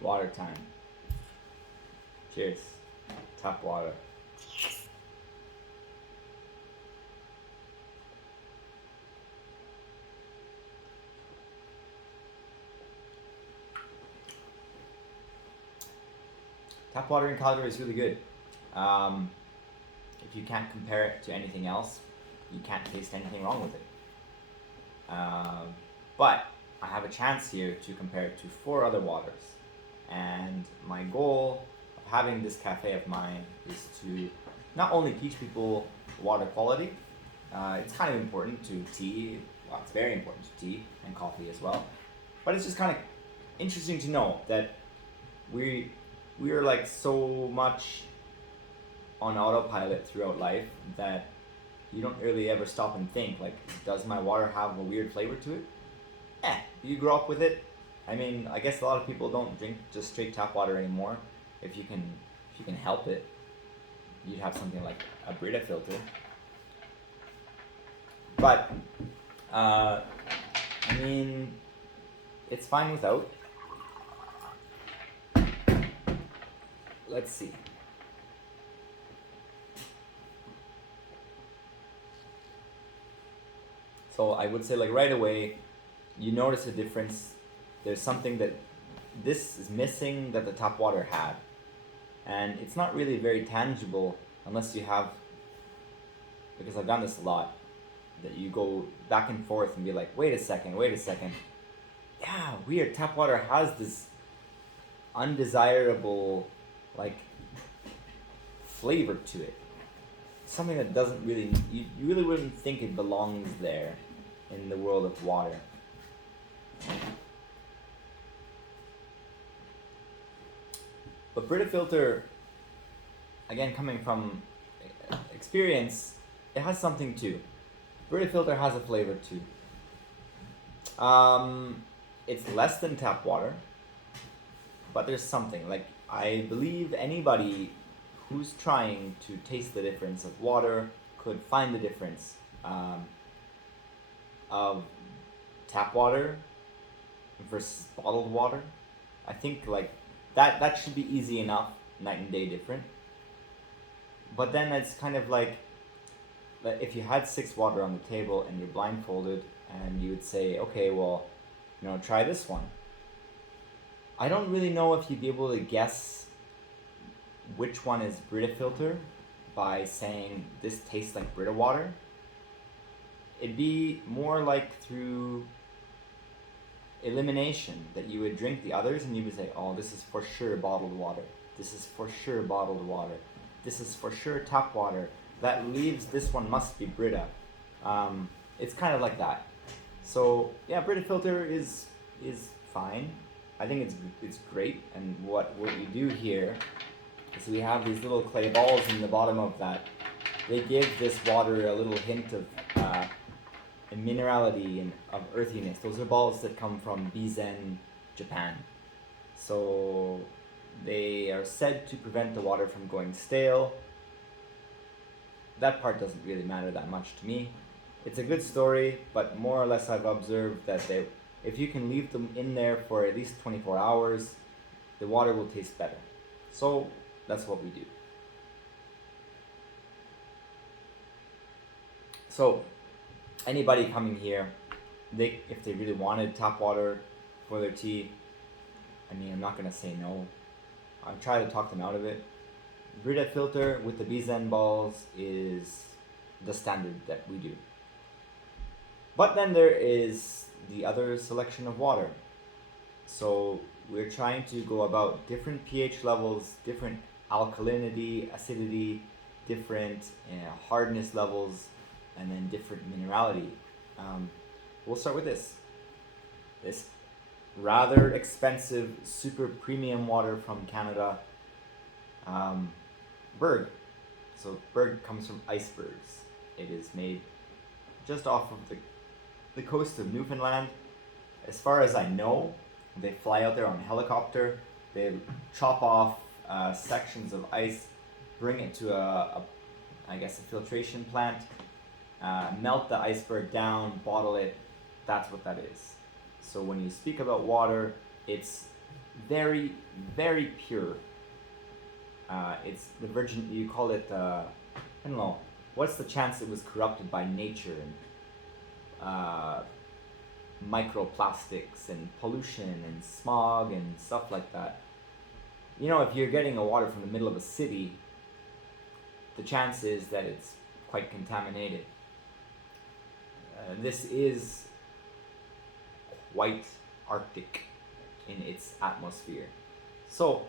Water time. Cheers. Tap water. Tap water in Calgary is really good. If you can't compare it to anything else, you can't taste anything wrong with it. But I have a chance here to compare it to 4 other waters. And my goal of having this cafe of mine is to not only teach people water quality, it's kind of important to tea, well, it's very important to tea and coffee as well, but it's just kind of interesting to know that we are like so much on autopilot throughout life that you don't really ever stop and think like, does my water have a weird flavor to it? You grow up with it. I mean, I guess a lot of people don't drink just straight tap water anymore. If you can help it, you'd have something like a Brita filter. But I mean, it's fine without. Let's see. So I would say like right away, you notice a difference. There's something that this is missing that the tap water had. And it's not really very tangible unless you have, because I've done this a lot, that you go back and forth and be like, wait a second. Yeah, weird, tap water has this undesirable like flavor to it. Something that doesn't really, you really wouldn't think it belongs there in the world of water. But Brita filter, again coming from experience, it has something too. Brita filter has a flavor too. It's less than tap water, but there's something. Like, I believe anybody who's trying to taste the difference of water could find the difference of tap water versus bottled water. I think like that should be easy enough, night and day different. But then it's kind of like if you had 6 water on the table and you're blindfolded and you would say, okay, well, try this one. I don't really know if you'd be able to guess which one is Brita filter by saying this tastes like Brita water. It'd be more like through elimination, that you would drink the others and you would say, oh, this is for sure bottled water. This is for sure bottled water. This is for sure tap water. That leaves this one must be Brita. It's kind of like that. So yeah, Brita filter is fine. I think it's great. And what we do here is we have these little clay balls in the bottom of that. They give this water a little hint of minerality and of earthiness. Those are balls that come from Bizen, Japan. So they are said to prevent the water from going stale. That part doesn't really matter that much to me. It's a good story, but more or less I've observed that if you can leave them in there for at least 24 hours, the water will taste better. So that's what we do. So anybody coming here, if they really wanted tap water for their tea, I mean, I'm not gonna say no. I'll try to talk them out of it. Brita filter with the Bizen balls is the standard that we do. But then there is the other selection of water. So we're trying to go about different pH levels, different alkalinity, acidity, different hardness levels, and then different minerality. We'll start with this rather expensive, super premium water from Canada, Berg. So Berg comes from icebergs. It is made just off of the coast of Newfoundland. As far as I know, they fly out there on a helicopter. They chop off sections of ice, bring it to a filtration plant, melt the iceberg down, bottle it. That's what that is. So when you speak about water, it's very, very pure. It's the virgin. You call it. I don't know. What's the chance it was corrupted by nature and microplastics and pollution and smog and stuff like that? You know, if you're getting a water from the middle of a city, the chance is that it's quite contaminated. This is quite Arctic in its atmosphere. So,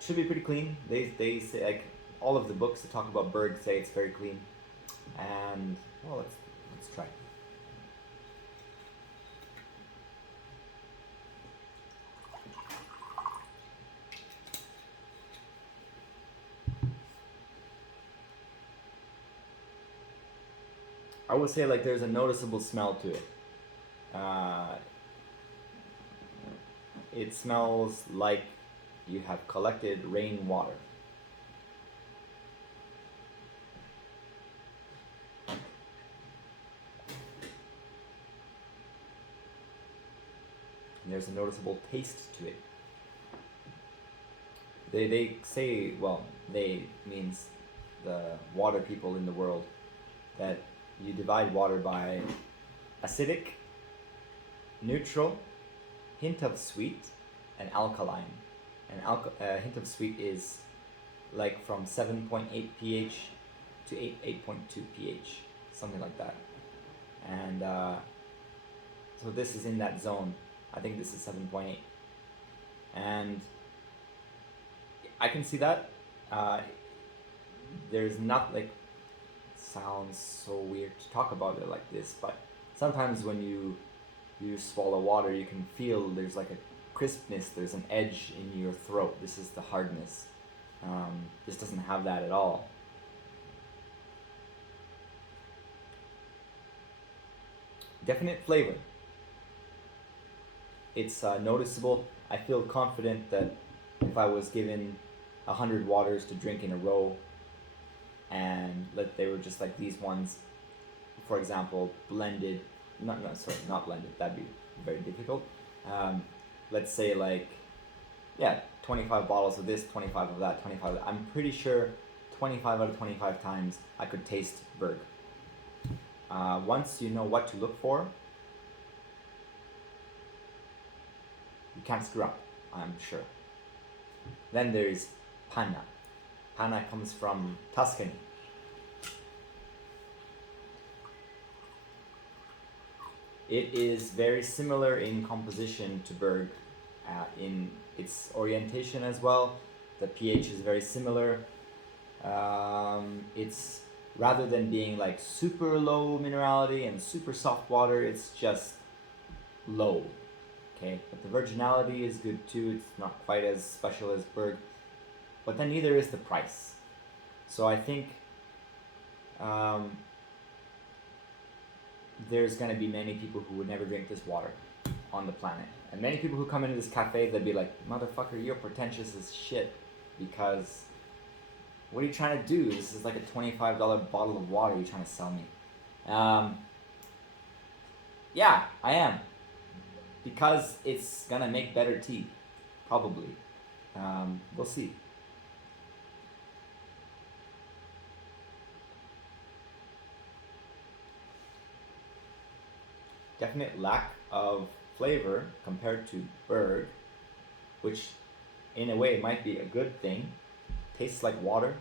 should be pretty clean. They say, like, all of the books that talk about Berg say it's very clean. And, well, let's try. I would say, like, there's a noticeable smell to it. It smells like you have collected rainwater. And there's a noticeable taste to it. They say, well, they means the water people in the world, that you divide water by acidic, neutral, hint of sweet, and alkaline. And hint of sweet is like from 7.8 pH to 8.2 pH, something like that. And so this is in that zone. I think this is 7.8. And I can see that. There's not, like, sounds so weird to talk about it like this, but sometimes when you swallow water, you can feel there's like a crispness, there's an edge in your throat. This is the hardness. This doesn't have that at all. Definite flavor. It's noticeable. I feel confident that if I was given 100 waters to drink in a row, and they were just like these ones, for example, blended, not blended, that'd be very difficult. Let's say, like, yeah, 25 bottles of this, 25 of that, 25 of that. I'm pretty sure 25 out of 25 times I could taste Berg. Once you know what to look for, you can't screw up, I'm sure. Then there's Panna. Panna comes from Tuscany. It is very similar in composition to Berg, in its orientation as well. The pH is very similar. It's, rather than being like super low minerality and super soft water, it's just low. Okay, but the virginality is good too. It's not quite as special as Berg, but then neither is the price. So I think there's going to be many people who would never drink this water on the planet. And many people who come into this cafe, they'd be like, motherfucker, you're pretentious as shit, because what are you trying to do? This is like a $25 bottle of water you're trying to sell me. Yeah, I am. Because it's going to make better tea. Probably. We'll see. Definite lack of flavor compared to Berg, which in a way might be a good thing. Tastes like water.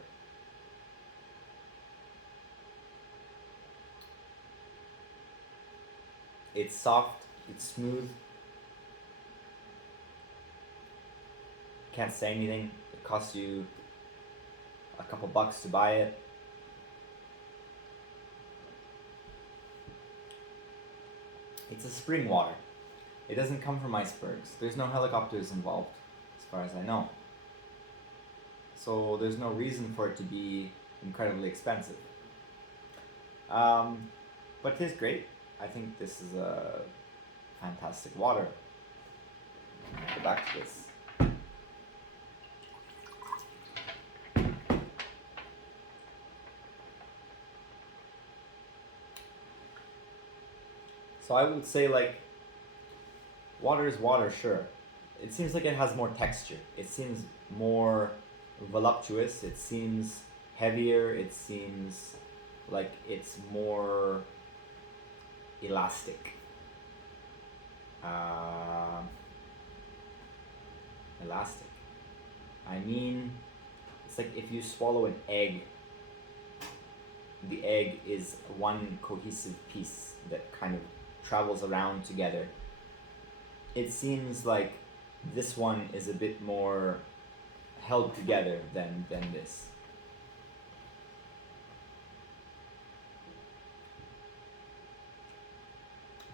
It's soft, it's smooth. Can't say anything. It costs you a couple bucks to buy it. It's a spring water. It doesn't come from icebergs. There's no helicopters involved, as far as I know. So there's no reason for it to be incredibly expensive. But it tastes great. I think this is a fantastic water. Go back to this. So I would say, like, water is water, sure. it seems like it has more texture. It seems more voluptuous. It seems heavier. It seems like it's more elastic. Uh, Elastic. I mean, it's like if you swallow an egg, the egg is one cohesive piece that kind of travels around together. It seems like this one is a bit more held together than this.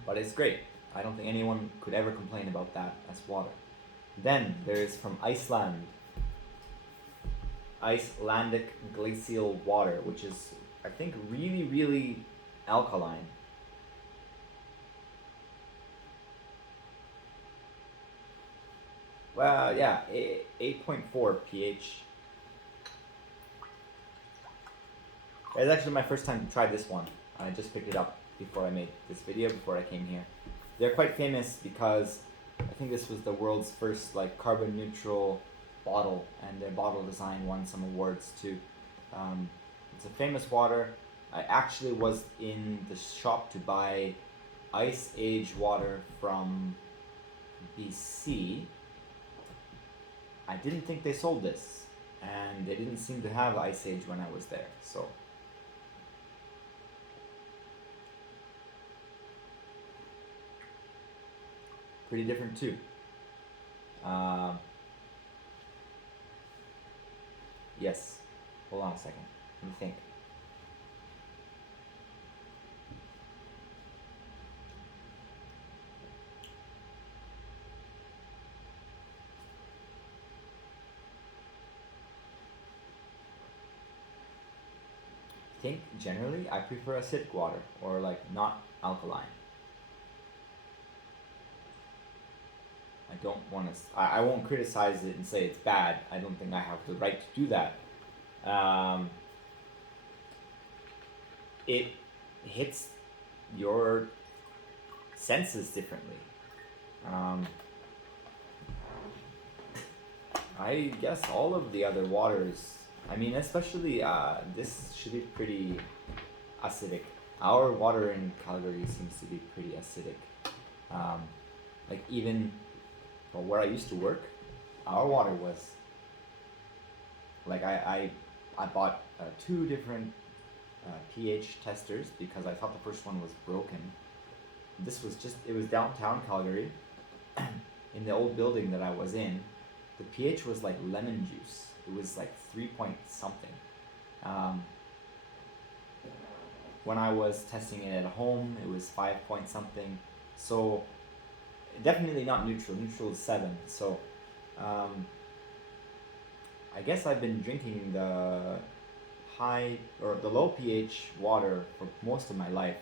But it's great. I don't think anyone could ever complain about that as water. Then there is from Iceland, Icelandic glacial water, which is, I think, really, really alkaline. Well, yeah, 8.4 pH. It's actually my first time to try this one. I just picked it up before I made this video, before I came here. They're quite famous because I think this was the world's first like carbon neutral bottle, and their bottle design won some awards too. It's a famous water. I actually was in the shop to buy Ice Age water from BC. I didn't think they sold this, and they didn't seem to have Ice Age when I was there, so. Pretty different too. Yes. Hold on a second. Let me think. I think generally I prefer acidic water, or like not alkaline. I don't want to. I won't criticize it and say it's bad. I don't think I have the right to do that. It hits your senses differently. I guess all of the other waters. I mean, especially this should be pretty acidic. Our water in Calgary seems to be pretty acidic. Like even where I used to work, our water was like I bought two different pH testers because I thought the first one was broken. This was just, it was downtown Calgary in the old building that I was in. The pH was like lemon juice. It was like 3 point something. When I was testing it at home, it was 5 point something. So definitely not neutral. Neutral is 7. So I guess I've been drinking the high or the low pH water for most of my life,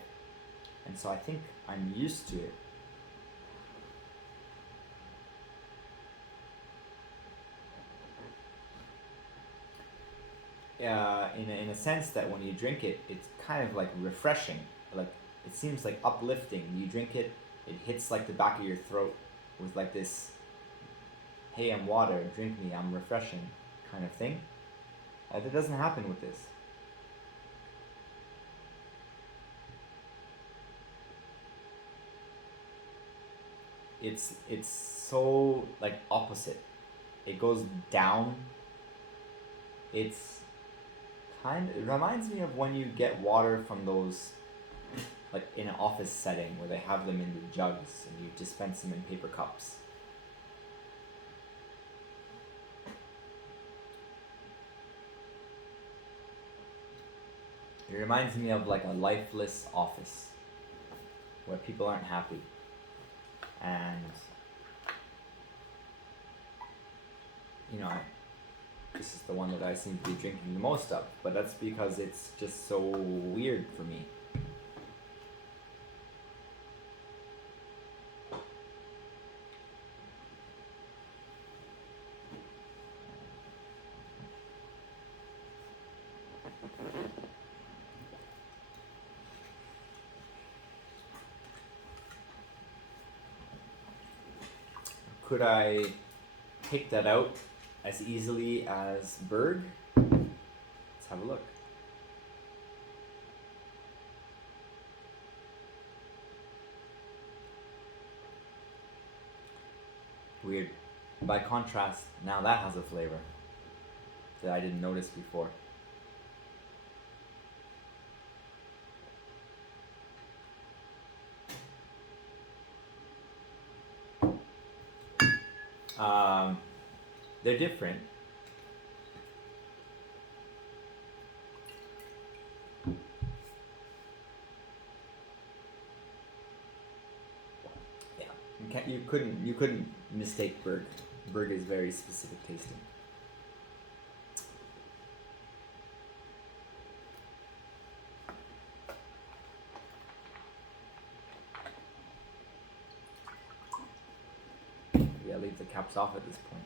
and so I think I'm used to it. In a sense that when you drink it, it's kind of like refreshing. Like it seems like uplifting. You drink it, it hits like the back of your throat with like this, "Hey, I'm water. Drink me. I'm refreshing," kind of thing. That doesn't happen with this. It's so like opposite. It goes down. It's it reminds me of when you get water from those, like in an office setting where they have them in the jugs and you dispense them in paper cups. It reminds me of like a lifeless office where people aren't happy. And you know, this is the one that I seem to be drinking the most of, but that's because it's just so weird for me. could I pick that out as easily as Berg? Let's have a look. Weird. By contrast, now that has a flavor that I didn't notice before. They're different. Yeah, you couldn't mistake Berg. Berg is very specific tasting. Yeah, leave the caps off at this point.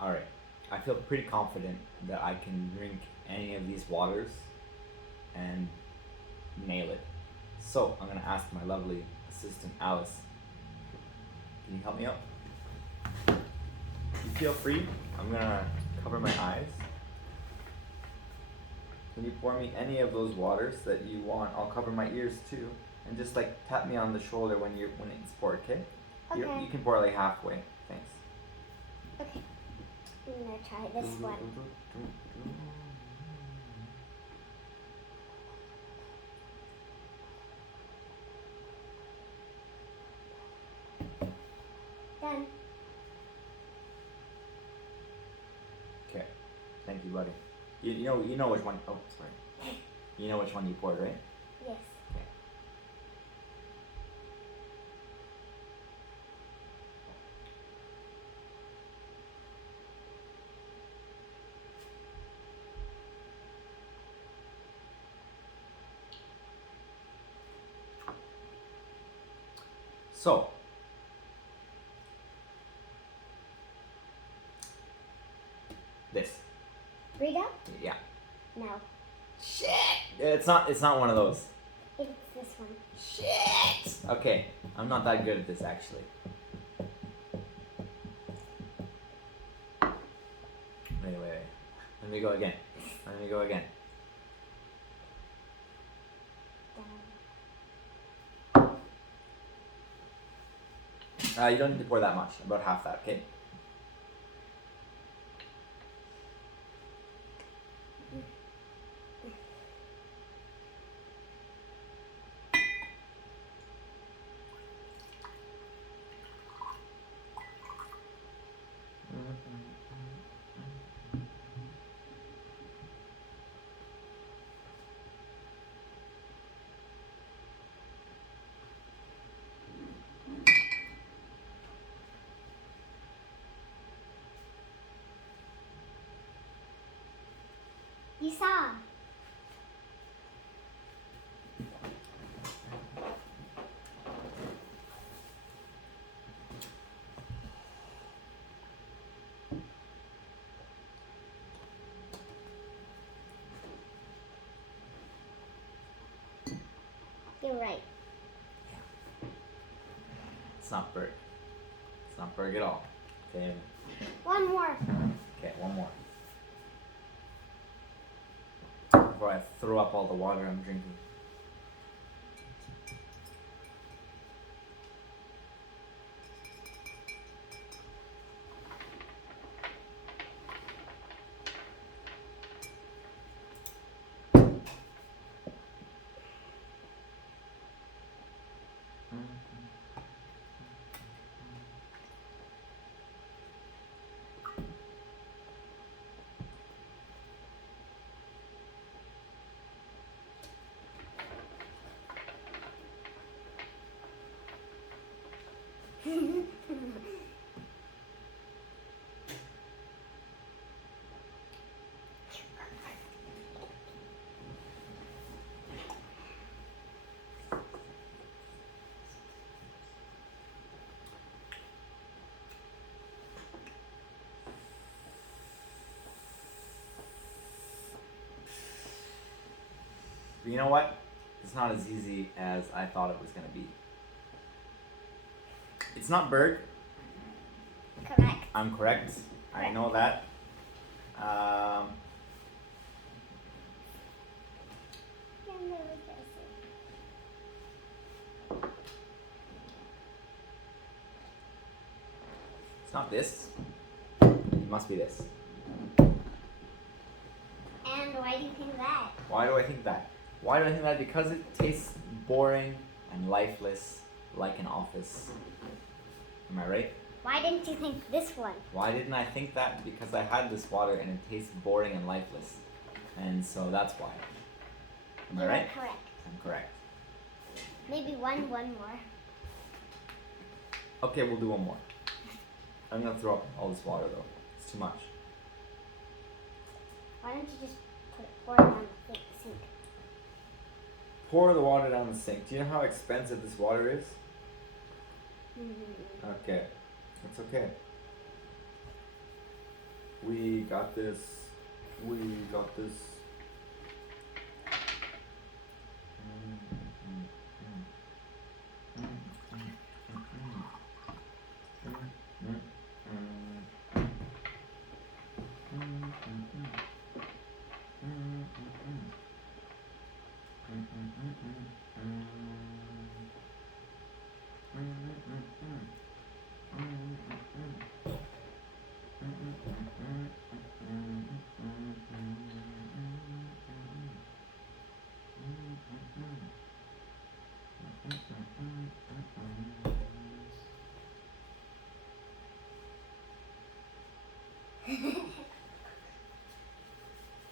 Alright, I feel pretty confident that I can drink any of these waters and nail it. So, I'm gonna ask my lovely assistant Alice. Can you help me out? You feel free. I'm gonna cover my eyes. Can you pour me any of those waters that you want? I'll cover my ears too. And just like tap me on the shoulder when it's poured, okay? Okay. You can pour like halfway. Thanks. Okay. I'm gonna try this one. Done. Okay. Thank you, buddy. You know which one. Oh, sorry. You know which one you poured, right? Yes. Okay. So, this. Rita? Yeah. No. Shit. It's not one of those. It's this one. Shit. Okay, I'm not that good at this actually. Wait. Let me go again. Done. You don't need to pour that much. About half that, okay? You saw. You're right. It's not Berg. It's not Berg at all. Okay. One more. Okay, one more. Before I throw up all the water I'm drinking. But you know what? It's not as easy as I thought it was gonna be. It's not Berg. Correct. I'm correct. I know that. It's not this. It must be this. And why do you think that? Why do I think that? Why do I think that? Because it tastes boring and lifeless, like an office. Am I right? Why didn't you think this one? Why didn't I think that? Because I had this water and it tastes boring and lifeless. And so that's why. Am I You are right? correct. I'm correct. Maybe one more. Okay, we'll do one more. I'm gonna throw up all this water though. It's too much. Why don't you just pour it on the sink? Pour the water down the sink. Do you know how expensive this water is? Mm-hmm. Okay. It's okay. We got this. We got this.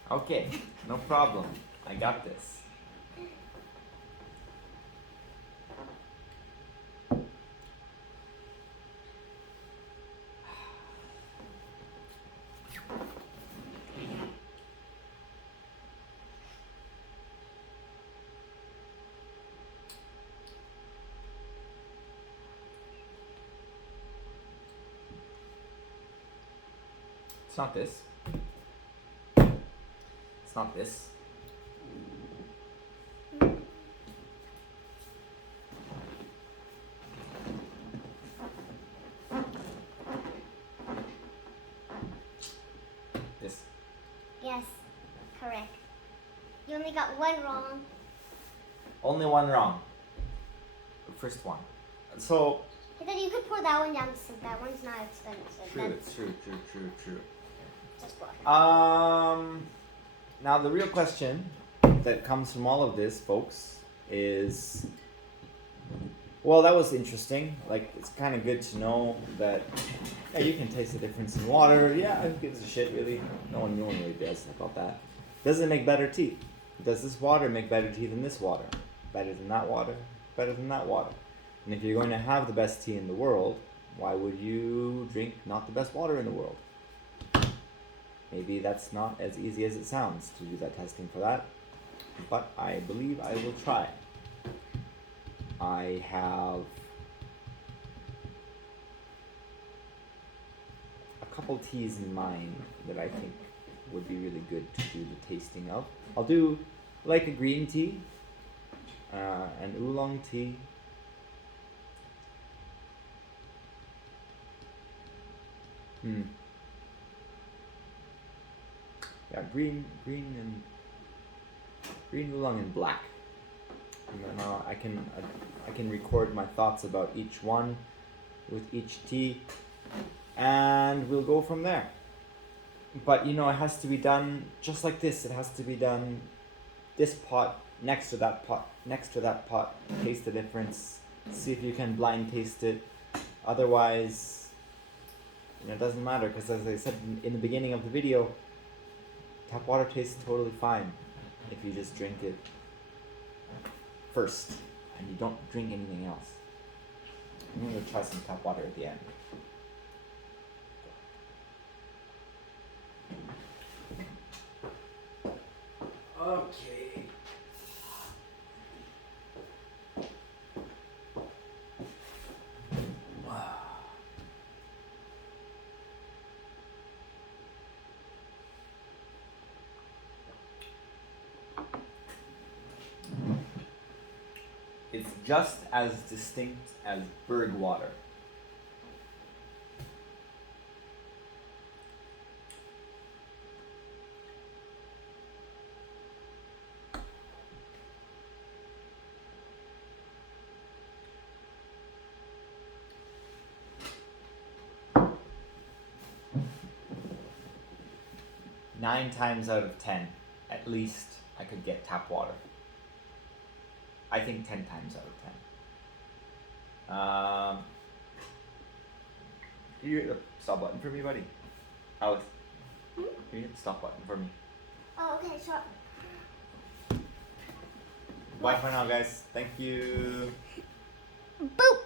Okay, no problem. I got this. It's not this. It's not this. This. Yes, correct. You only got one wrong. Only one wrong. The first one. So Hey, then you could pour that one down the sink. That one's not expensive. true, That's true. just water. Now the real question that comes from all of this, folks, is, well, that was interesting. Like, it's kind of good to know that, yeah, you can taste the difference in water. Yeah, who gives a shit, really? No one really does about that. Does it make better tea? Does this water make better tea than this water? Better than that water? Better than that water? And if you're going to have the best tea in the world, why would you drink not the best water in the world? Maybe that's not as easy as it sounds to do that testing for that, but I believe I will try. I have a couple teas in mind that I think would be really good to do the tasting of. I'll do like a green tea, an oolong tea, yeah, green oolong and black. And then I can record my thoughts about each one with each tea, and we'll go from there. But you know, it has to be done just like this. It has to be done this pot next to that pot, next to that pot. Taste the difference. See if you can blind taste it. Otherwise, you know, it doesn't matter, because as I said in the beginning of the video, tap water tastes totally fine if you just drink it first and you don't drink anything else. I'm gonna try some tap water at the end. Okay. Wow. It's just as distinct as Berg water. Nine times out of 10, at least, I could get tap water. I think 10 times out of 10. Can you hit the stop button for me, buddy? Alex, can you hit the stop button for me? Oh, okay, sure. Bye for now, guys. Thank you. Boop!